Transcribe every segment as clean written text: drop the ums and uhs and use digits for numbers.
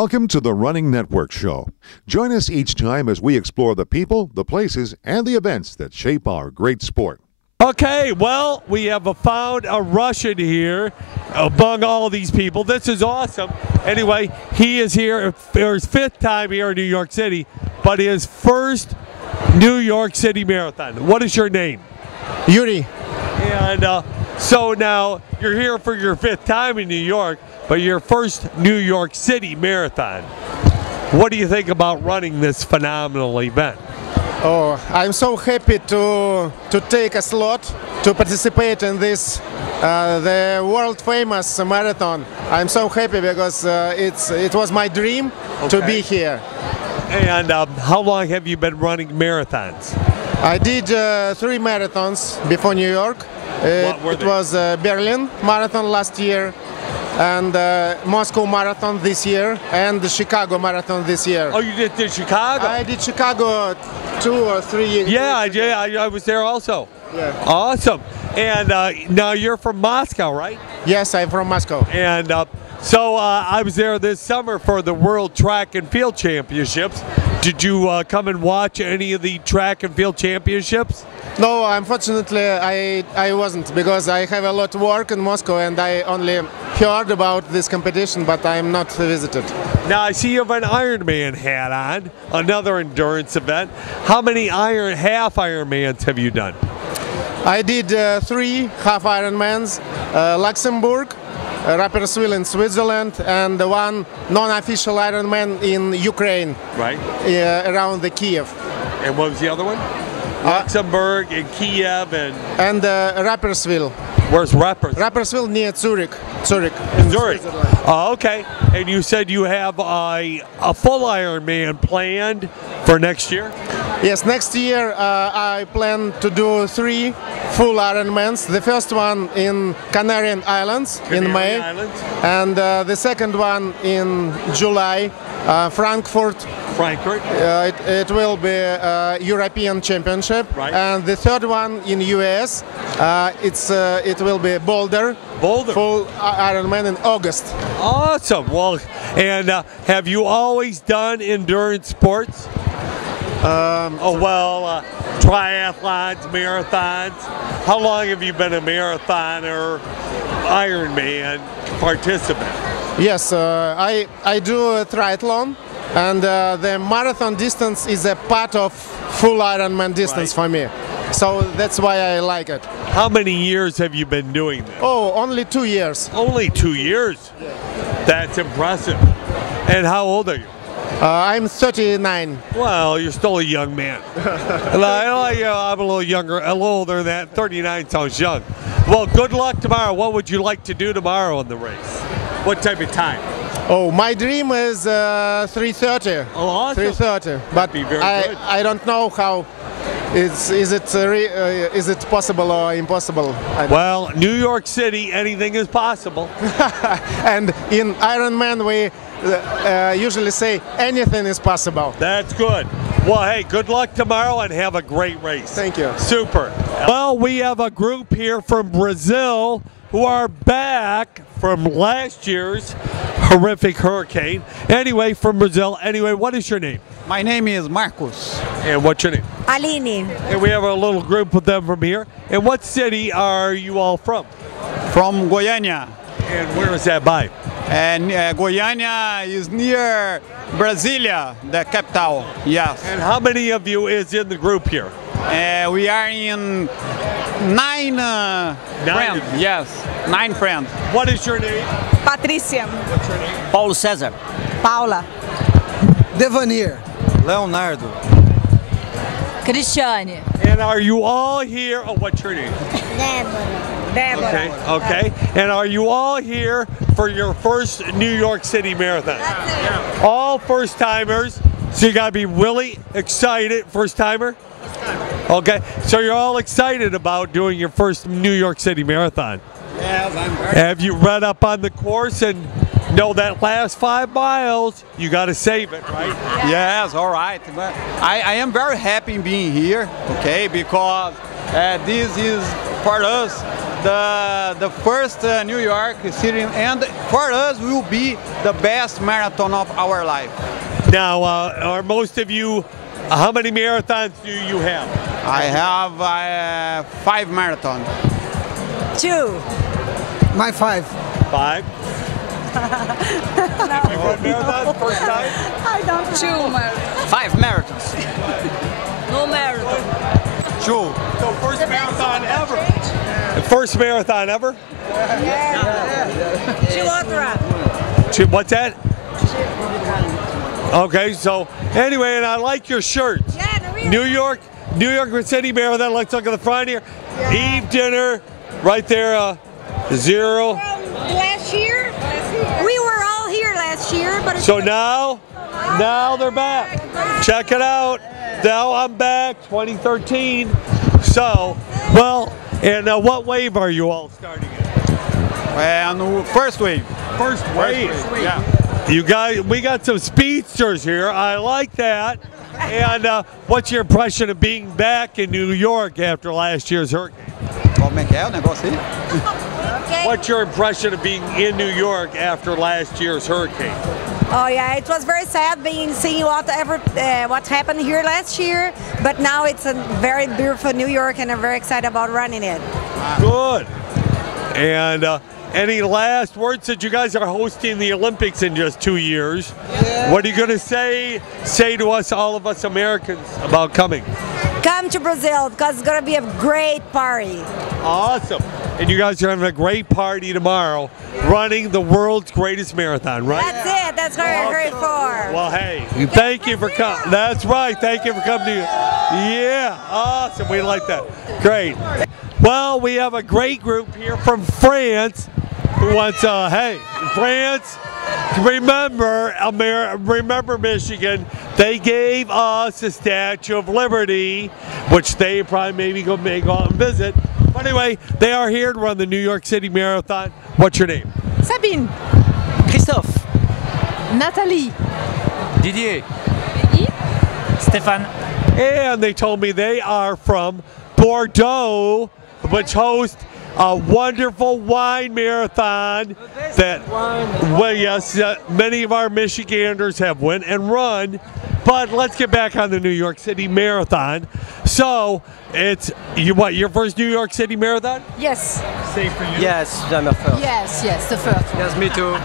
Welcome to the Running Network Show. Join us each time as we explore the people, the places, and the events that shape our great sport. Okay, well, we have found a Russian here among all these people. This is awesome. Anyway, he is here for his 5th time here in New York City, but his first New York City Marathon. What is your name? Yuri. And so now you're here for your 5th time in New York, but your first New York City Marathon. What do you think about running this phenomenal event? Oh, I'm so happy to take a slot to participate in this the world famous marathon. I'm so happy because it was my dream to be here. And how long have you been running marathons? I did 3 marathons before New York. It was Berlin Marathon last year, and Moscow Marathon this year, and the Chicago Marathon this year. Oh, you did Chicago? I did Chicago 2 or 3 years ago. I was there also. Yeah. Awesome. And now you're from Moscow, right? Yes, I'm from Moscow. And so I was there this summer for the World Track and Field Championships. Did you come and watch any of the track and field championships? No, unfortunately I wasn't, because I have a lot of work in Moscow and I only heard about this competition, but I'm not visited. Now I see you have an Ironman hat on, another endurance event. How many half Ironmans have you done? I did 3 half Ironmans, Luxembourg, Rapperswil in Switzerland, and 1 non-official Ironman in Ukraine, right? Around the Kiev. And what was the other one? Luxembourg and Kiev and Rapperswil. Where's Rapperswil? Rapperswil near Zurich. Zurich. Oh, okay. And you said you have a full Ironman planned for next year? Yes, next year I plan to do 3 full Ironmans. The first one in Canary Islands in May, and the second one in July, Frankfurt. It will be a European Championship, right. And the third one in US. It will be Boulder. Full Ironman in August. Awesome. Well, and have you always done endurance sports? Triathlons, marathons. How long have you been a marathoner, Ironman participant? Yes, I do a triathlon, and the marathon distance is a part of full Ironman distance for me. So that's why I like it. How many years have you been doing this? Oh, only 2 years. Only 2 years? Yeah. That's impressive. And how old are you? I'm 39. Well, you're still a young man. I'm a little younger, a little older than that. 39 sounds young. Well, good luck tomorrow. What would you like to do tomorrow in the race? What type of time? Oh, my dream is 3:30. Oh, awesome. 3:30. But I don't know how. Is it possible or impossible? Well, New York City, anything is possible. And in Ironman, we usually say anything is possible. That's good. Well, hey, good luck tomorrow and have a great race. Thank you. Super. Well, we have a group here from Brazil who are back from last year's horrific hurricane. Anyway, from Brazil. Anyway, what is your name? My name is Marcos. And what's your name? Aline. And we have a little group of them from here. And what city are you all from? From Goiânia. And where is that by? And Goiânia is near Brasilia, the capital. Yes. And how many of you is in the group here? We are in 9 friends. Yes, 9 friends. What is your name? Patricia. What's your name? Paulo César. Paula. Devanir. Leonardo. Cristiane. And are you all here? Oh, what's your name? Deborah. Okay. And are you all here for your first New York City Marathon? That's it. All first timers. So you gotta be really excited. First timer? Okay. So you're all excited about doing your first New York City Marathon. Yes, I'm very. Have you read up on the course and know that last 5 miles, you got to save it, right? Yes, all right. But I am very happy being here, okay, because this is for us the first New York City, and for us will be the best marathon of our life. Now, are most of you, how many marathons do you have? I have 5 marathons. 2. My 5. 5? You run marathons first time? I don't know. 2 marathons. 5 marathons. No marathon. 2. So first marathon ever? The first marathon ever? What's that? Okay, so anyway, and I like your shirts. New York City Marathon. Let's look at the front here. Eve dinner, right there. 0. Last year? We were all here last year, but it's So now they're back. Check it out. Now I'm back, 2013. So, well, and what wave are you all starting in? And first wave. First wave. Yeah. You guys, we got some speedsters here. I like that. And what's your impression of being back in New York after last year's hurricane? Como é que é o negócio aí? What's your impression of being in New York after last year's hurricane? Oh yeah, it was very sad seeing what happened here last year, but now it's a very beautiful New York, and I'm very excited about running it. Good. And any last words that you guys are hosting the Olympics in just 2 years? Yeah. What are you going to say to us, all of us Americans, about coming? Come to Brazil, because it's going to be a great party. Awesome. And you guys are having a great party tomorrow, running the world's greatest marathon, right? That's it. That's what we're here for. Well, hey, thank you for coming. That's right. Thank you for coming to. Yeah, awesome. We like that. Great. Well, we have a great group here from France who wants, hey, France, remember Michigan, they gave us the Statue of Liberty, which they probably may go out and visit. But anyway, they are here to run the New York City Marathon. What's your name? Sabine. Christophe. Nathalie. Didier. Stéphane. And they told me they are from Bordeaux, which hosts a wonderful wine marathon that, well, yes, many of our Michiganders have went and run. But let's get back on the New York City Marathon. So, it's your first New York City Marathon? Yes. Same for you? Yes, I'm a first. Yes, the first one. Yes, me too.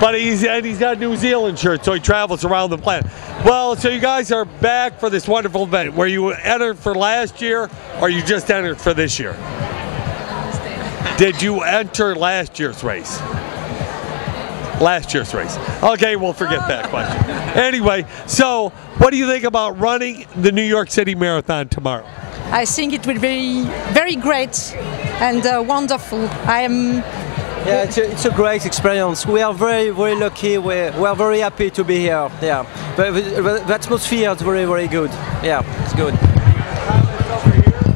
But he's got a New Zealand shirt, so he travels around the planet. Well, so you guys are back for this wonderful event. Were you entered for last year, or you just entered for this year? Did you enter last year's race? Last year's race. Okay, we'll forget that question. Anyway, so what do you think about running the New York City Marathon tomorrow? I think it will be very great and wonderful. Yeah, it's a great experience. We are very, very lucky. We are very happy to be here. Yeah, but the atmosphere is very, very good. Yeah, it's good.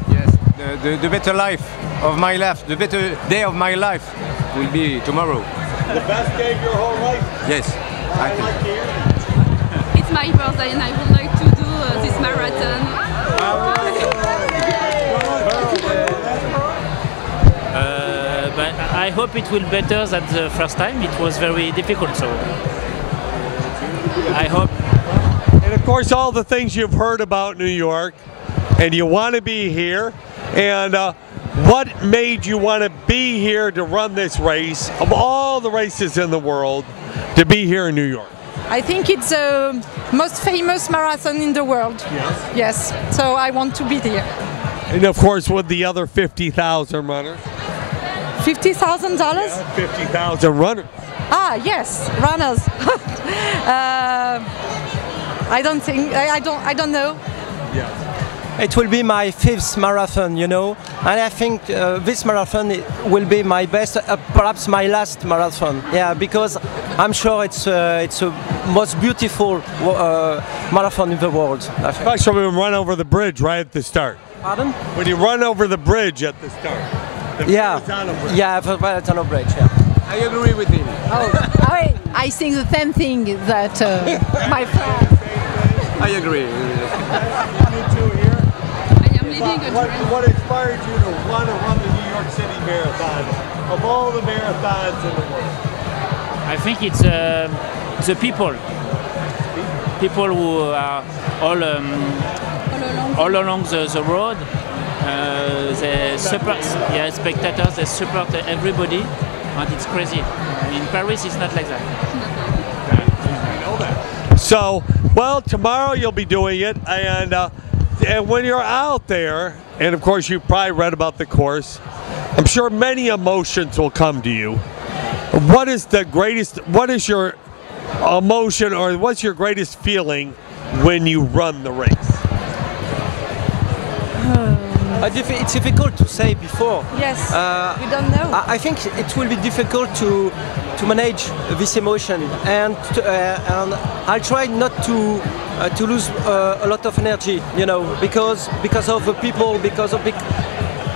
Yes, the better life of my life, the better day of my life will be tomorrow. The best day of your whole life? Yes. I like to hear it. It's my birthday and I would like to do this marathon. But I hope it will be better than the first time. It was very difficult, so I hope. And of course, all the things you've heard about New York, and you want to be here. And what made you want to be here to run this race, of all the races in the world, to be here in New York? I think it's the most famous marathon in the world. Yes. Yes, so I want to be there. And of course, with the other 50,000 runners. $50,000? Yeah, 50,000 runners. Ah, yes, runners. I don't think, I don't know. Yeah. It will be my 5th marathon, you know, and I think this marathon will be my best, perhaps my last marathon. Yeah, because I'm sure it's a most beautiful marathon in the world. Especially when you run over the bridge right at the start. Pardon? When you run over the bridge at the start. The Verrazano Bridge. Yeah, the Verrazano Bridge. Yeah. I agree with him. I think the same thing that my friend. I agree. I am What inspired you to want to run the New York City Marathon of all the marathons in the world? I think it's the people. People who are all along the road. They support, spectators. They support everybody, and it's crazy. In Paris, it's not like that. So, well, tomorrow you'll be doing it, and when you're out there, and of course you've probably read about the course, I'm sure many emotions will come to you. What is your emotion, or what's your greatest feeling when you run the race? It's difficult to say before. Yes, we don't know. I think it will be difficult to manage this emotion, and I'll try not to lose a lot of energy, you know, because of the people,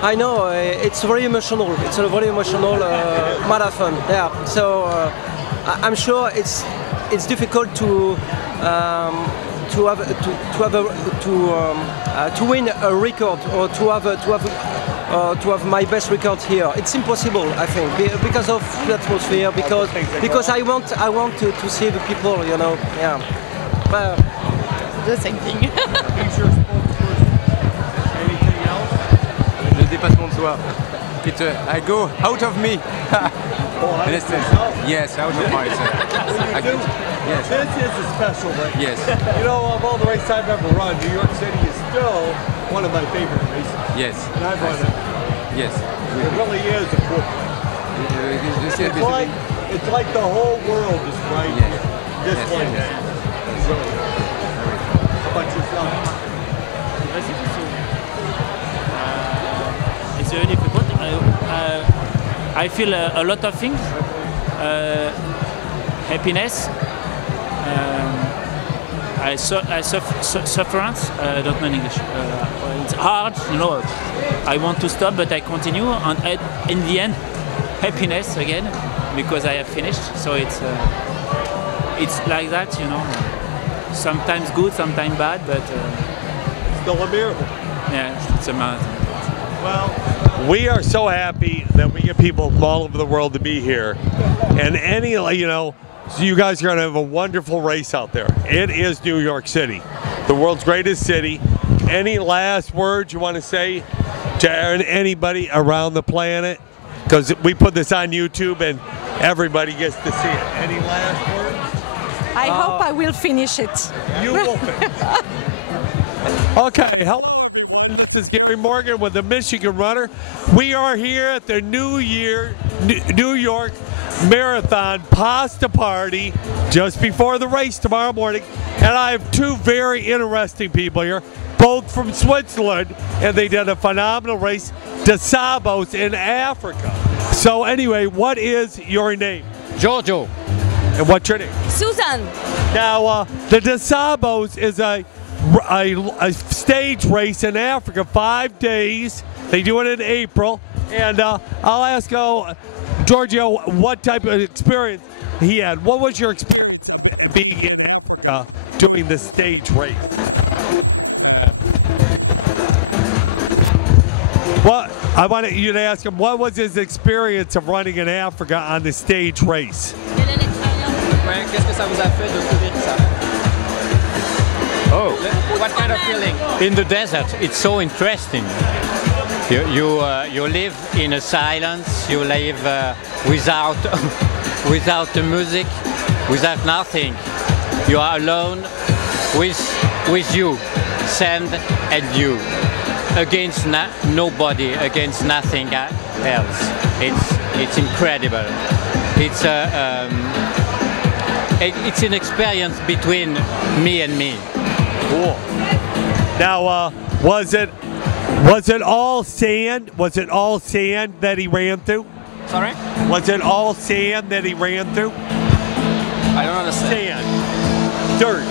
I know it's very emotional. It's a very emotional marathon. Yeah, so I'm sure it's difficult to win a record, or to have my best record here. It's impossible, I think, because of the atmosphere, because I want to see the people, you know. Yeah. The same thing. Anything else? Le dépassement de soi. I go out of me. Yes, out of myself. Yes. This is a special race. Yes. You know, of all the races I've ever run, New York City is still one of my favorite races. Yes. And I've run it. Yes. It really is a cool place. It's like the whole world is right here. This place. It's really. How about yourself? It's very difficult. I feel a lot of things. Happiness. I sufferance. I don't know in English. It's hard, you know. I want to stop, but I continue, and in the end, happiness again, because I have finished. So it's like that, you know. Sometimes good, sometimes bad, but still a miracle. Yeah, it's a marathon. Well, we are so happy that we get people from all over the world to be here, and so you guys are going to have a wonderful race out there. It is New York City, the world's greatest city. Any last words you want to say to anybody around the planet? Because we put this on YouTube and everybody gets to see it. Any last words? I hope I will finish it. You will finish. Okay, hello. This is Gary Morgan with the Michigan Runner. We are here at the New York Marathon pasta party just before the race tomorrow morning. And I have two very interesting people here, both from Switzerland, and they did a phenomenal race, De Sabos in Africa. So anyway, what is your name? Giorgio. And what's your name? Susan. Now, the De Sabos is a stage race in Africa, 5 days. They do it in April. And I'll ask Giorgio what type of experience he had. What was your experience being in Africa doing the stage race? Well, I want you to ask him, what was his experience of running in Africa on the stage race? Qu'est-ce que ça vous a fait de courir ça? Oh, what kind of feeling? In the desert, it's so interesting. You live in a silence. You live without the music, without nothing. You are alone with you, sand and you, against nobody, against nothing else. It's incredible. It's an experience between me and me. Cool. Now, was it all sand? Was it all sand that he ran through? Sorry? Was it all sand that he ran through? I don't understand. Sand. Dirt.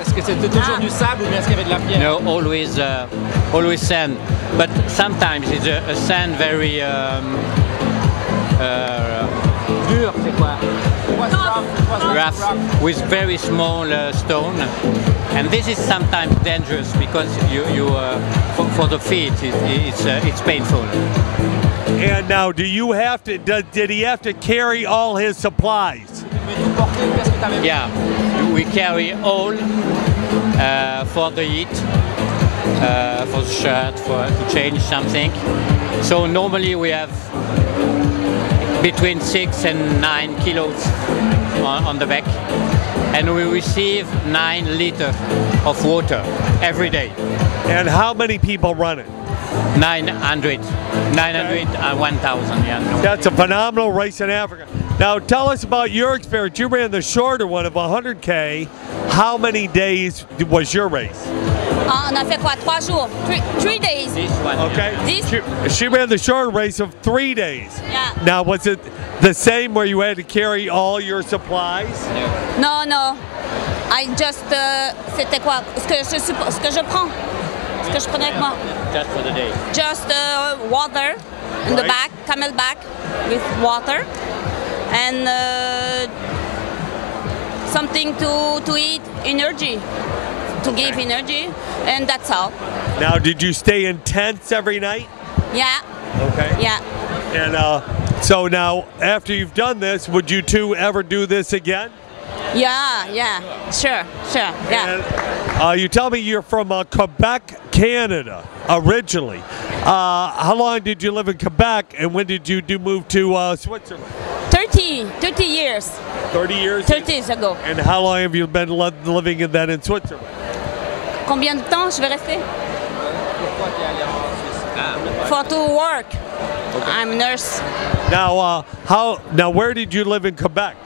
Est-ce que c'était toujours du sable ou bien est-ce qu'il y avait de la pierre? No, always sand. But sometimes it's a sand very Dur, c'est quoi? rough with very small stone, and this is sometimes dangerous because for the feet it's painful. And now, did he have to carry all his supplies? Yeah, we carry all for the heat, for the shirt, to change something. So normally we have between 6 and 9 kilos on the back, and we receive 9 liters of water every day. And how many people run it? 900 and 1,000, yeah. That's a phenomenal race in Africa. Now tell us about your experience. You ran the shorter one of 100K. How many days was your race? On a fait quoi? 3 jours. 3 days. This one. Okay. This? She ran the short race of 3 days. Yeah. Now was it the same where you had to carry all your supplies? Non, non. I just, c'était quoi? Ce que je prends? Ce que je prenais avec moi? Just for the day. Just water in the back, camel back with water, and something to eat, energy, to give energy, and that's all. Now, did you stay in tents every night? Yeah. Okay. Yeah. And so now, after you've done this, would you two ever do this again? Yeah, yeah, sure, yeah. And, you tell me you're from Quebec, Canada, originally. How long did you live in Quebec, and when did you move to Switzerland? 30 years. 30 years? 30 years ago. And how long have you been living in Switzerland? Combien de temps je vais rester? For to work. Okay. I'm a nurse. Now, where did you live in Quebec?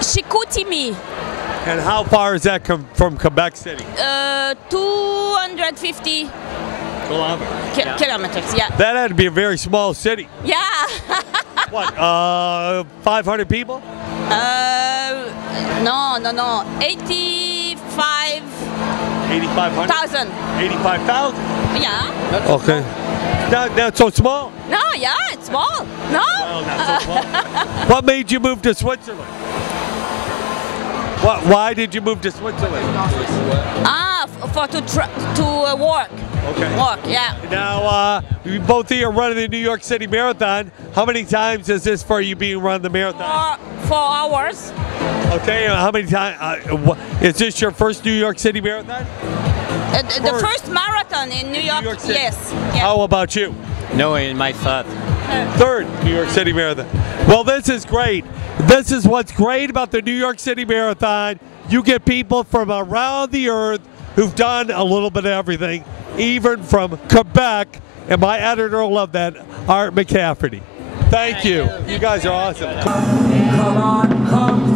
Chicoutimi. And how far is that from Quebec City? 250 kilometers, yeah. That had to be a very small city. Yeah. What, 500 people? No. 85,000. 85,000? 85,000? Yeah. Okay. Not so small? No, yeah, it's small. No? Well, not so small. What made you move to Switzerland? Why did you move to Switzerland? To work. Okay. Work, yeah. Now, you both of you are running the New York City Marathon. How many times is this for you being run the marathon? 4 hours. Okay, how many times? Is this your first New York City Marathon? The first marathon in New York City. Yes. Yeah. How about you? No, in my third. Third New York City Marathon. Well, this is great. This is what's great about the New York City Marathon. You get people from around the earth who've done a little bit of everything, even from Quebec, and my editor will love that, Art McCafferty. Thank you. You guys are awesome. Come on, come